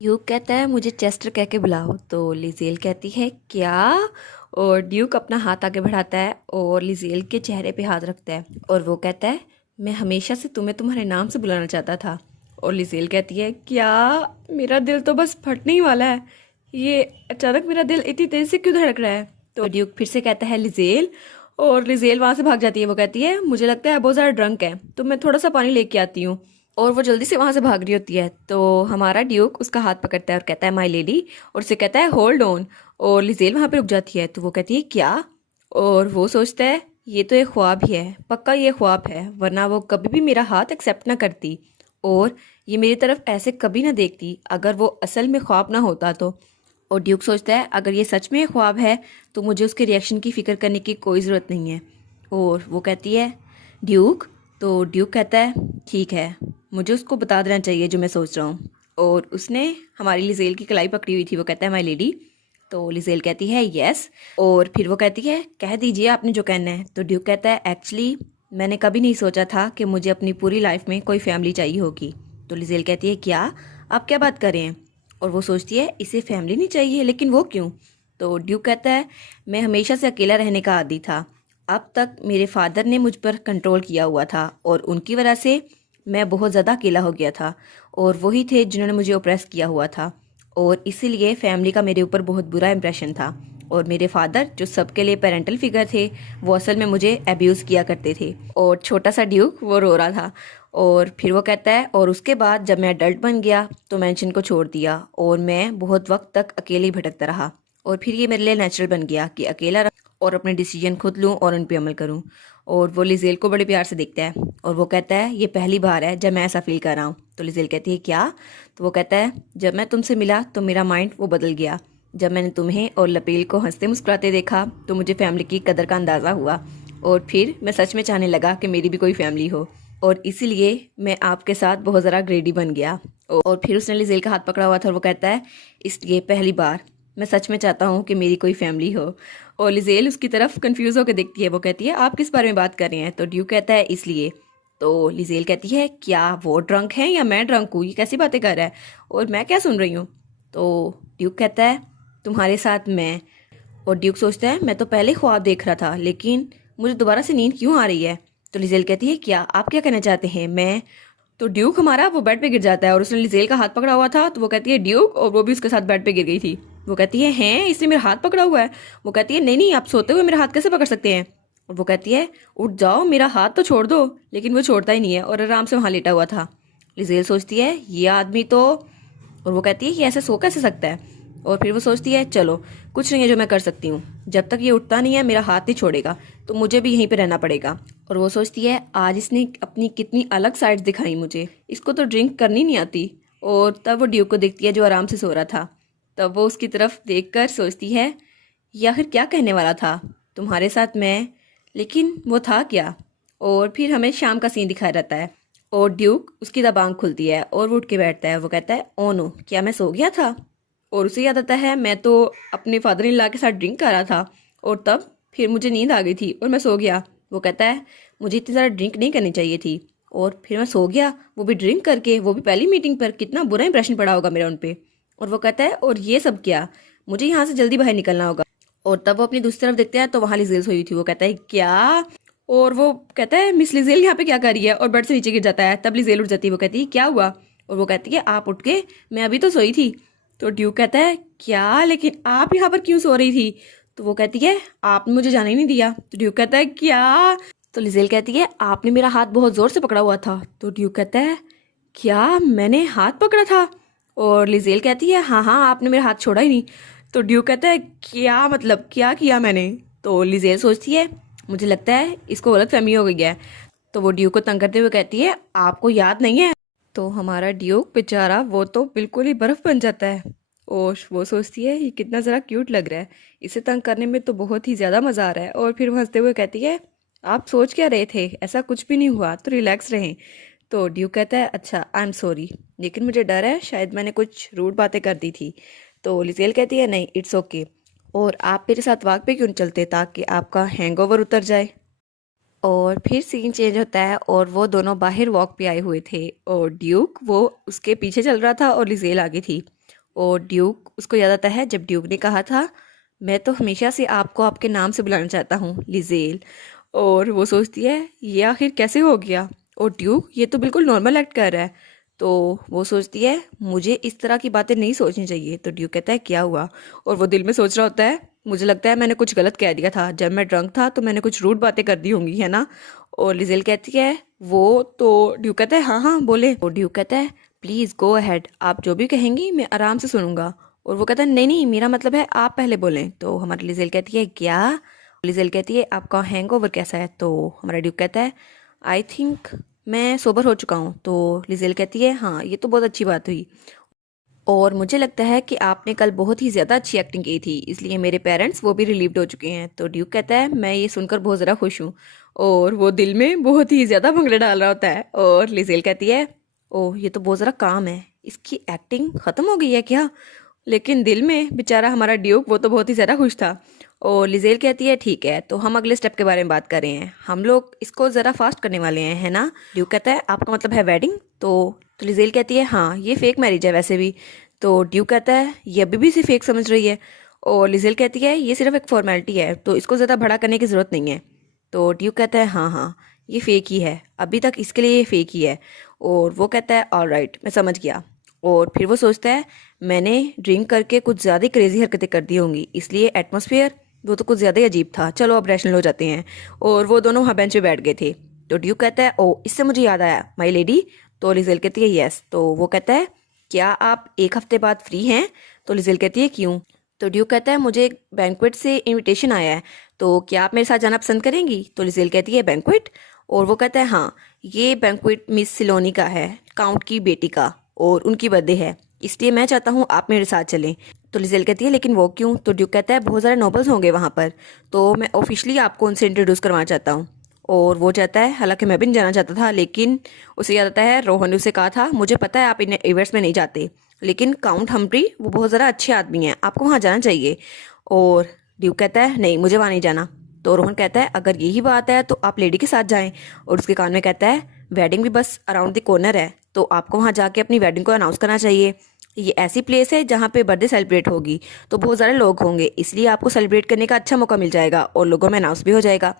Duke कहता है मुझे चेस्टर कह के बुलाओ। तो लिजेल कहती है क्या। और ड्यूक अपना हाथ आगे बढ़ाता है और लिजेल के चेहरे पे हाथ रखता है और वो कहता है मैं हमेशा से तुम्हें तुम्हारे नाम से बुलाना चाहता था। और लिजेल कहती है क्या। मेरा दिल तो बस फटने ही वाला है। ये अचानक मेरा दिल इतनी तेज से क्यों धड़क रहा है। तो ड्यूक फिर से कहता है लिजेल। और लिजेल वहां से भाग जाती है। वो कहती है मुझे लगता है बहुत ज़्यादा ड्रंक है तो मैं थोड़ा सा पानी लेके आती हूँ। और वो जल्दी से वहां से भाग रही होती है तो हमारा ड्यूक उसका हाथ पकड़ता है और कहता है माय लेडी। और उसे कहता है होल्ड ऑन। और लिजेल वहां पे रुक जाती है तो वो कहती है क्या। और वो सोचता है ये तो एक ख्वाब ही है, पक्का ये ख्वाब है, वरना वो कभी भी मेरा हाथ एक्सेप्ट ना करती। और ये मेरी तरफ ऐसे कभी ना देखती अगर वो असल में ख्वाब ना होता तो। और ड्यूक सोचता है अगर ये सच में ख्वाब है तो मुझे उसके रिएक्शन की फ़िक्र करने की कोई ज़रूरत नहीं है। और वो कहती है ड्यूक। तो ड्यूक कहता है ठीक है, मुझे उसको बता देना चाहिए जो मैं सोच रहा हूँ। और उसने हमारी लिजेल की कलाई पकड़ी हुई थी। वो कहता है माय लेडी। तो लिजेल कहती है यस। और फिर वो कहती है कह दीजिए आपने जो कहना है। तो ड्यूक कहता है एक्चुअली मैंने कभी नहीं सोचा था कि मुझे अपनी पूरी लाइफ में कोई फैमिली चाहिए होगी। तो लिजेल कहती है क्या, आप क्या बात कर रहे हैं। और वो सोचती है इसे फैमिली नहीं चाहिए, लेकिन वो क्यों। तो ड्यूक कहता है मैं हमेशा से अकेला रहने का आदी था। अब तक मेरे फादर ने मुझ पर कंट्रोल किया हुआ था और उनकी वजह से मैं बहुत ज़्यादा अकेला हो गया था। और वही थे जिन्होंने मुझे ओप्रेस किया हुआ था। और इसीलिए फैमिली का मेरे ऊपर बहुत बुरा इंप्रेशन था। और मेरे फादर जो सबके लिए पेरेंटल फिगर थे वो असल में मुझे अब्यूज़ किया करते थे। और छोटा सा ड्यूक वो रो रहा था। और फिर वो कहता है और उसके बाद जब मैं अडल्ट बन गया तो मैंशन को छोड़ दिया और मैं बहुत वक्त तक अकेले ही भटकता रहा। और फिर ये मेरे लिए नेचुरल बन गया कि अकेला और अपने डिसीजन खुद लूँ और उन पे अमल करूँ। और वो लिजेल को बड़े प्यार से देखता है और वो कहता है ये पहली बार है जब मैं ऐसा फील कर रहा हूँ। तो लिजेल कहती है क्या। तो वो कहता है जब मैं तुमसे मिला तो मेरा माइंड वो बदल गया। जब मैंने तुम्हें और लपेल को हंसते मुस्कुराते देखा तो मुझे फैमिली की कदर का अंदाज़ा हुआ। और फिर मैं सच में चाहने लगा कि मेरी भी कोई फैमिली हो। और इसीलिए मैं आपके साथ बहुत ज़रा ग्रेडी बन गया। और फिर उसने लिजेल का हाथ पकड़ा हुआ था और वो कहता है इसलिए पहली बार मैं सच में चाहता हूँ कि मेरी कोई फैमिली हो। और लिजेल उसकी तरफ कंफ्यूज होकर देखती है। वो कहती है आप किस बारे में बात कर रहे हैं। तो ड्यूक कहता है इसलिए। तो लिजेल कहती है क्या वो ड्रंक है या मैं ड्रंक हूँ, ये कैसी बातें कर रहा है और मैं क्या सुन रही हूँ। तो ड्यूक कहता है तुम्हारे साथ मैं। और ड्यूक सोचता है मैं तो पहले ख्वाब देख रहा था लेकिन मुझे दोबारा से नींद क्यों आ रही है। तो लिजेल कहती है क्या आप क्या कहना चाहते हैं मैं। तो ड्यूक हमारा वो बेड पे गिर जाता है और उसने लिजेल का हाथ पकड़ा हुआ था तो वो कहती है ड्यूक, और वो भी उसके साथ बेड पे गिर गई थी। वो कहती है हैं इसने मेरा हाथ पकड़ा हुआ है। वो कहती है नहीं नहीं आप सोते हुए मेरा हाथ कैसे पकड़ सकते हैं। और वो कहती है उठ जाओ मेरा हाथ तो छोड़ दो। लेकिन वो छोड़ता ही नहीं है और आराम से वहां लेटा हुआ था। लिजेल सोचती है ये आदमी तो। और वो कहती है कि ऐसे सो कैसे सकता है। और फिर वो सोचती है चलो कुछ नहीं है जो मैं कर सकती हूँ, जब तक ये उठता नहीं है मेरा हाथ नहीं छोड़ेगा तो मुझे भी यहीं पे रहना पड़ेगा। और वो सोचती है आज इसने अपनी कितनी अलग साइड्स दिखाई मुझे, इसको तो ड्रिंक करनी नहीं आती। और तब वो ड्यूक को देखती है जो आराम से सो रहा था। तब वो उसकी तरफ देखकर सोचती है या फिर क्या कहने वाला था तुम्हारे साथ मैं, लेकिन वो था क्या। और फिर हमें शाम का सीन दिखाया जाता है और ड्यूक उसकी तब आंख खुलती है और वो उठ के बैठता है। वो कहता है ओ नो क्या मैं सो गया था। और उसे याद आता है मैं तो अपने फादर इन लॉ के साथ ड्रिंक कर रहा था और तब फिर मुझे नींद आ गई थी और मैं सो गया। वो कहता है मुझे इतनी ज़्यादा ड्रिंक नहीं करनी चाहिए थी और फिर मैं सो गया, वो भी ड्रिंक करके, वो भी पहली मीटिंग पर। कितना बुरा इंप्रेशन पड़ा होगा मेरा उन पे। और वो कहता है और ये सब क्या, मुझे यहाँ से जल्दी बाहर निकलना होगा। और तब वो अपनी दूसरी तरफ देखते हैं तो वहाँ लिजेल सोई हुई थी। वो कहता है क्या। और वो कहता है मिस लिजेल यहाँ पे क्या कर रही है और बेड से नीचे गिर जाता है। तब लिजेल उठ जाती है। वो कहती है क्या हुआ। और वो कहती है आप उठ के, मैं अभी तो सोई थी। तो ड्यूक कहता है क्या, लेकिन आप यहाँ पर क्यों सो रही थी। तो वो कहती है आपने मुझे जाने ही नहीं दिया। तो ड्यूक कहता है क्या। तो लिजेल कहती है आपने मेरा हाथ बहुत जोर से पकड़ा हुआ था। तो ड्यूक कहता है क्या मैंने हाथ पकड़ा था। और लिजेल कहती है हाँ हाँ आपने मेरा हाथ छोड़ा ही नहीं। तो ड्यूक कहता है क्या मतलब क्या किया मैंने। तो लिजेल सोचती है मुझे लगता है इसको गलतफहमी हो गई है। तो वो ड्यूक को तंग करते हुए कहती है आपको याद नहीं है। तो हमारा ड्यूक बेचारा वो तो बिल्कुल ही बर्फ बन जाता है। और वो सोचती है ये कितना ज़रा क्यूट लग रहा है, इसे तंग करने में तो बहुत ही ज़्यादा मज़ा आ रहा है। और फिर वो हंसते हुए कहती है आप सोच क्या रहे थे, ऐसा कुछ भी नहीं हुआ तो रिलैक्स रहें। तो ड्यूक कहता है अच्छा आई एम सॉरी, लेकिन मुझे डर है शायद मैंने कुछ रूड बातें कर दी थी। तो लिजेल कहती है नहीं इट्स ओके। और आप मेरे साथ वॉक पे क्यों नहीं चलते ताकि आपका हैंगओवर उतर जाए। और फिर सीन चेंज होता है और वो दोनों बाहर वॉक पे आए हुए थे और ड्यूक वो उसके पीछे चल रहा था और लिजेल आगे थी। और ड्यूक उसको याद आता है जब ड्यूक ने कहा था मैं तो हमेशा से आपको आपके नाम से बुलाना चाहता हूँ, लिजेल। और वो सोचती है ये आखिर कैसे हो गया, और ड्यूक ये तो बिल्कुल नॉर्मल एक्ट कर रहा है। तो वो सोचती है मुझे इस तरह की बातें नहीं सोचनी चाहिए। तो ड्यूक कहता है क्या हुआ, और वो दिल में सोच रहा होता है मुझे लगता है मैंने कुछ गलत कह दिया था, जब मैं ड्रंक था तो मैंने कुछ रूड बातें कर दी होंगी, है ना। और लिजेल कहती है वो तो, ड्यूक कहता है हाँ हाँ बोले। और ड्यूक कहता है प्लीज़ गो अहेड, आप जो भी कहेंगी मैं आराम से सुनूंगा। और वो कहता है नहीं नहीं मेरा मतलब है आप पहले बोलें। तो हमारी लिजेल कहती है क्या, लिजेल कहती है आपका हैंगओवर कैसा है। तो हमारा ड्यूक कहता है आई थिंक मैं सोबर हो चुका हूँ। तो लिजेल कहती है हाँ ये तो बहुत अच्छी बात हुई, और मुझे लगता है कि आपने कल बहुत ही ज़्यादा अच्छी एक्टिंग की थी, इसलिए मेरे पेरेंट्स वो भी रिलीव्ड हो चुके हैं। तो ड्यूक कहता है मैं ये सुनकर बहुत ज़्यादा खुश हूँ, और वो दिल में बहुत ही ज़्यादा भंगड़े डाल रहा होता है। और लिजेल कहती है ओह ये तो बहुत ज़रा काम है, इसकी एक्टिंग ख़त्म हो गई है क्या। लेकिन दिल में बेचारा हमारा ड्यूक वो तो बहुत ही ज़्यादा खुश था। और लिजेल कहती है ठीक है तो हम अगले स्टेप के बारे में बात कर रहे हैं, हम लोग इसको ज़रा फास्ट करने वाले हैं, है ना। ड्यूक कहता है आपका मतलब है वेडिंग। तो लिजेल कहती है हाँ ये फेक मैरिज है वैसे भी। तो ड्यूक कहता है ये अभी भी इसे फेक समझ रही है। और लिजेल कहती है ये सिर्फ एक फॉर्मेलिटी है तो इसको ज़्यादा बड़ा करने की ज़रूरत नहीं है। तो ड्यूक कहता है हाँ हाँ ये फेक ही है, अभी तक इसके लिए ये फेक ही है। और वो कहता है ऑल राइट मैं समझ गया। और फिर वो सोचता है मैंने ड्रिंक करके कुछ ज़्यादा ही क्रेजी हरकतें कर दी होंगी, इसलिए एटमॉस्फेयर वो तो कुछ ज़्यादा ही अजीब था, चलो अब रैशनल हो जाते हैं। और वो दोनों वहाँ बेंच पे बैठ गए थे। तो ड्यूक कहता है ओ इससे मुझे याद आया माई लेडी। तो लिजेल कहती है यस। तो वो कहता है क्या आप एक हफ्ते बाद फ्री हैं। तो लिजेल कहती है क्यों। तो ड्यूक कहता है मुझे एक बैंक्वेट से इनविटेशन आया है, तो क्या आप मेरे साथ जाना पसंद करेंगी। तो लिजेल कहती है बैंक्वेट। और वो कहता है हाँ ये बैंक्वेट मिस सिलोनी का है, काउंट की बेटी का, और उनकी बर्थडे है, इसलिए मैं चाहता हूँ आप मेरे साथ चलें। तो लिजेल कहती है लेकिन वो क्यों। तो ड्यूक कहता है बहुत सारे नोबल्स होंगे वहाँ पर, तो मैं ऑफिशियली आपको उनसे इंट्रोड्यूस करवाना चाहता हूँ। और वो चाहता है, हालांकि मैं भी नहीं जाना चाहता था, लेकिन उसे याद आता है रोहन ने उसे कहा था मुझे पता है आप इन इवेंट्स में नहीं जाते, लेकिन काउंट हम्प्री वो बहुत ज़रा अच्छे आदमी हैं, आपको वहाँ जाना चाहिए। और ड्यूक कहता है नहीं मुझे वहाँ नहीं जाना। तो रोहन कहता है अगर यही बात है तो आप लेडी के साथ जाएं। और उसके कान में कहता है वेडिंग भी बस अराउंड द कॉर्नर है, तो आपको वहाँ जाके अपनी वेडिंग को अनाउंस करना चाहिए। ये ऐसी प्लेस है जहाँ पे बर्थडे सेलिब्रेट होगी, तो बहुत सारे लोग होंगे, इसलिए आपको सेलिब्रेट करने का अच्छा मौका मिल जाएगा और लोगों में अनाउंस भी हो जाएगा।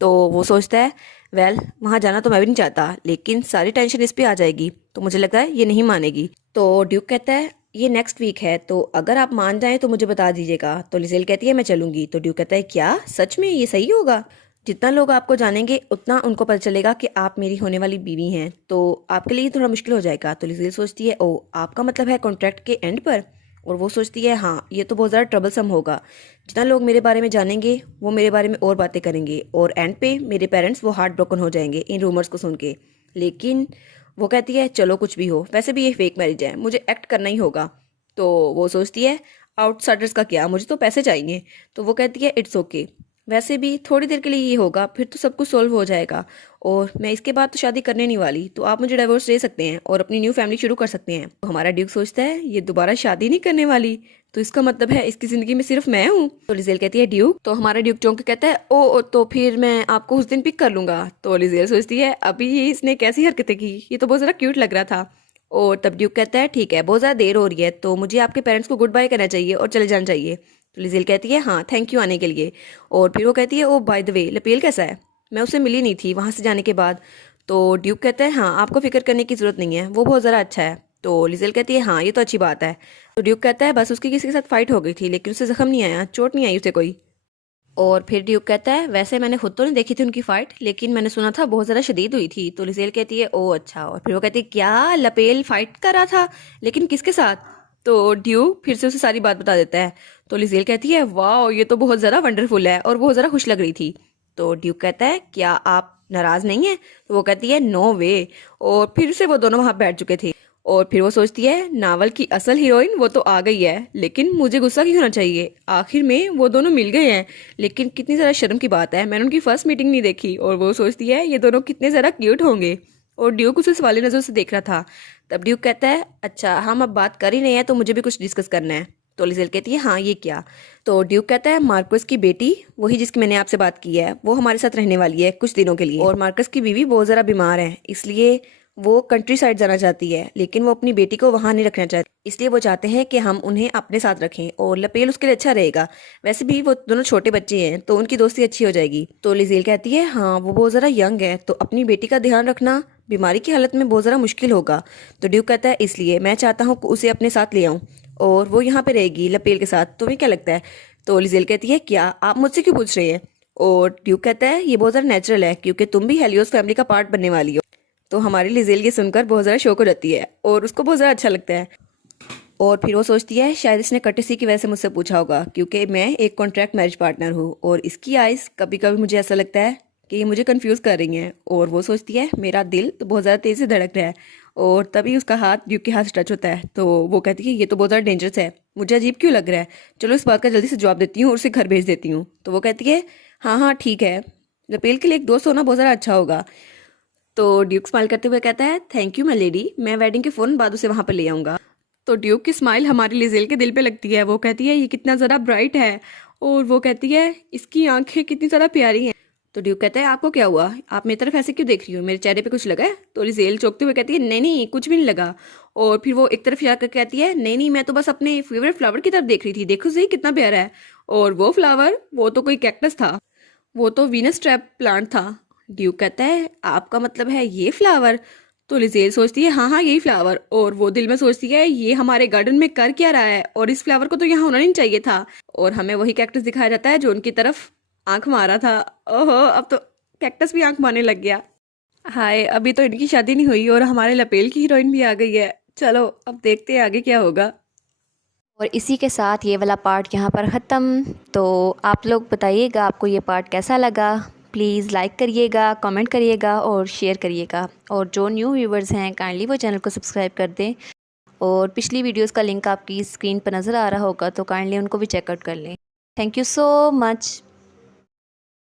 तो वो सोचता है वेल वहाँ जाना तो मैं भी नहीं चाहता, लेकिन सारी टेंशन इस पे आ जाएगी, तो मुझे लगता है ये नहीं मानेगी। तो ड्यूक कहता है ये नेक्स्ट वीक है, तो अगर आप मान जाएं तो मुझे बता दीजिएगा। तो लिजेल कहती है मैं चलूंगी। तो ड्यूक कहता है क्या सच में ये सही होगा। जितना लोग आपको जानेंगे उतना उनको पता चलेगा कि आप मेरी होने वाली बीवी हैं, तो आपके लिए थोड़ा मुश्किल हो जाएगा। तो लिजेल सोचती है ओ आपका मतलब है कॉन्ट्रैक्ट के एंड पर। और वो सोचती है हाँ ये तो बहुत ज़्यादा ट्रबलसम होगा, जितना लोग मेरे बारे में जानेंगे वो मेरे बारे में और बातें करेंगे, और एंड पे मेरे पेरेंट्स वो हार्ट ब्रोकन हो जाएंगे इन रूमर्स को सुन के। लेकिन वो कहती है चलो कुछ भी हो, वैसे भी ये फेक मैरिज है, मुझे एक्ट करना ही होगा। तो वो सोचती है आउटसाइडर्स का क्या, मुझे तो पैसे चाहिए। तो वो कहती है इट्स ओके, वैसे भी थोड़ी देर के लिए ये होगा, फिर तो सब कुछ सॉल्व हो जाएगा, और मैं इसके बाद तो शादी करने नहीं वाली, तो आप मुझे डिवोर्स दे सकते हैं और अपनी न्यू फैमिली शुरू कर सकते हैं। तो हमारा ड्यूक सोचता है ये दोबारा शादी नहीं करने वाली, तो इसका मतलब है इसकी जिंदगी में सिर्फ मैं हूँ। तो लिजेल कहती है ड्यूक। तो हमारा ड्यूक चौंक के कहता है ओ तो फिर मैं आपको उस दिन पिक कर लूंगा। तो लिजेल सोचती है अभी ये इसने कैसी हरकतें की, ये तो बहुत ज़्यादा क्यूट लग रहा था। और तब ड्यूक कहता है ठीक है बहुत ज़्यादा देर हो रही है, तो मुझे आपके पेरेंट्स को गुड बाय करना चाहिए और चले जाना चाहिए। तो लिजेल कहती है हाँ थैंक यू आने के लिए। और फिर वो कहती है ओ बाय द वे लपेल कैसा है, मैं उससे मिली नहीं थी वहाँ से जाने के बाद। तो ड्यूक कहता है हाँ आपको फिक्र करने की ज़रूरत नहीं है, वो बहुत ज़रा अच्छा है। तो लिजेल कहती है हाँ ये तो अच्छी बात है। तो ड्यूक कहता है बस उसकी किसी के साथ फाइट हो गई थी, लेकिन उसे जख्म नहीं आया, चोट नहीं आई उसे कोई। और फिर ड्यूक कहता है वैसे मैंने खुद तो नहीं देखी थी उनकी फाइट, लेकिन मैंने सुना था बहुत ज़्यादा शदीद हुई थी। तो लिजेल कहती है ओ अच्छा। और फिर वो कहती है क्या लपेल फाइट कर रहा था, लेकिन किसके साथ। तो ड्यूक फिर से उसे सारी बात बता देता है। तो लिजेल कहती है वाह ये तो बहुत ज़्यादा वंडरफुल है, और बहुत ज़्यादा खुश लग रही थी। तो ड्यूक कहता है क्या आप नाराज़ नहीं है। तो वो कहती है नो वे। और फिर से वो दोनों वहाँ बैठ चुके थे। और फिर वो सोचती है नावल की असल हीरोइन वो तो आ गई है, लेकिन मुझे गुस्सा क्यों होना चाहिए, आखिर में वो दोनों मिल गए हैं। लेकिन कितनी ज़्यादा शर्म की बात है मैंने उनकी फर्स्ट मीटिंग नहीं देखी। और वो सोचती है ये दोनों कितने ज़्यादा क्यूट होंगे। और ड्यूक उसे सवाली नज़र से देख रहा था। तब ड्यूक कहता है अच्छा हम अब बात कर ही रहे हैं तो मुझे भी कुछ डिस्कस करना है। तो लिजेल कहती है हाँ ये क्या। तो ड्यूक कहता है मार्कस की बेटी, वही जिसकी मैंने आपसे बात की है, वो हमारे साथ रहने वाली है कुछ दिनों के लिए, और मार्कस की बीवी बहुत ज़रा बीमार है, इसलिए वो कंट्री साइड जाना चाहती है, लेकिन वो अपनी बेटी को वहाँ नहीं रखना चाहती, इसलिए वो चाहते हैं कि हम उन्हें अपने साथ रखें और लपेल उसके लिए अच्छा रहेगा। वैसे भी वो दोनों छोटे बच्चे हैं तो उनकी दोस्ती अच्छी हो जाएगी। तो लिजेल कहती है हाँ वो बहुत ज़रा यंग है तो अपनी बेटी का ध्यान रखना बीमारी की हालत में बहुत ज़रा मुश्किल होगा। तो ड्यूक कहता है इसलिए मैं चाहता हूँ कि उसे अपने साथ ले आऊँ और वो यहाँ पे रहेगी लपेल के साथ। तुम्हें क्या लगता है? तो लिजेल कहती है क्या आप मुझसे क्यों पूछ रहे हैं? और ड्यूक कहता है ये बहुत ज़्यादा नेचुरल है क्योंकि तुम भी हेलियोस फैमिली का पार्ट बनने वाली हो। तो हमारी लिजेल ये सुनकर बहुत ज़्यादा शौक हो जाती है और उसको बहुत ज़्यादा अच्छा लगता है। और फिर वो सोचती है शायद इसने कर्टेसी की वजह से मुझसे पूछा होगा क्योंकि मैं एक कॉन्ट्रैक्ट मैरिज पार्टनर हूँ और इसकी आइज़ कभी कभी मुझे ऐसा लगता है कि ये मुझे कंफ्यूज कर रही हैं। और वो सोचती है मेरा दिल तो बहुत ज़्यादा तेज़ी से धड़क रहा है। और तभी उसका हाथ ड्यूक के हाथ से टच होता है तो वो कहती है ये तो बहुत ज़्यादा डेंजरस है, मुझे अजीब क्यों लग रहा है, चलो इस बात का जल्दी से जवाब देती हूँ और उसे घर भेज देती हूँ। तो वो कहती है हाँ हाँ ठीक है, लपेल के लिए एक दोस्त होना बहुत ज़्यादा अच्छा होगा। तो ड्यूक स्माइल करते हुए कहता है थैंक यू माय लेडी, मैं वेडिंग के फ़ौरन बाद उसे वहाँ पर ले आऊँगा। तो ड्यूक की स्माइल हमारी लिजेल के दिल पे लगती है। वो कहती है ये कितना ज़रा ब्राइट है और वो कहती है इसकी आंखें कितनी ज़रा प्यारी हैं। तो ड्यूक कहता है आपको क्या हुआ, आप मेरी तरफ ऐसे क्यों देख रही हो, मेरे चेहरे पे कुछ लगा है? तो लिजेल चौंकते हुए कहती है नहीं नहीं कुछ भी नहीं लगा। और फिर वो एक तरफ जाकर कहती है नहीं नहीं मैं तो बस अपने फेवरेट फ्लावर की तरफ देख रही थी, देखो सही कितना प्यारा है। और वो फ्लावर वो तो कोई कैक्टस था, वो तो वीनस ट्रैप प्लांट था। ड्यूक कहता है आपका मतलब है ये फ्लावर? तो लिजेल सोचती है हाँ हाँ यही फ्लावर। और वो दिल में सोचती है ये हमारे गार्डन में कर क्या रहा है और इस फ्लावर को तो यहाँ होना नहीं चाहिए था। और हमें वही कैक्टस दिखाया जाता है जो उनकी तरफ आंख मारा था। ओहो अब तो कैक्टस भी आंख मारने लग गया। हाय अभी तो इनकी शादी नहीं हुई और हमारे लपेल की हीरोइन भी आ गई है। चलो अब देखते हैं आगे क्या होगा। और इसी के साथ ये वाला पार्ट यहाँ पर ख़त्म। तो आप लोग बताइएगा आपको ये पार्ट कैसा लगा। प्लीज़ लाइक करिएगा, कमेंट करिएगा और शेयर करिएगा। और जो न्यू व्यूवर्स हैं काइंडली वो चैनल को सब्सक्राइब कर दें। और पिछली वीडियोस का लिंक आपकी स्क्रीन पर नज़र आ रहा होगा तो काइंडली उनको भी चेकआउट कर लें। Thank you so much.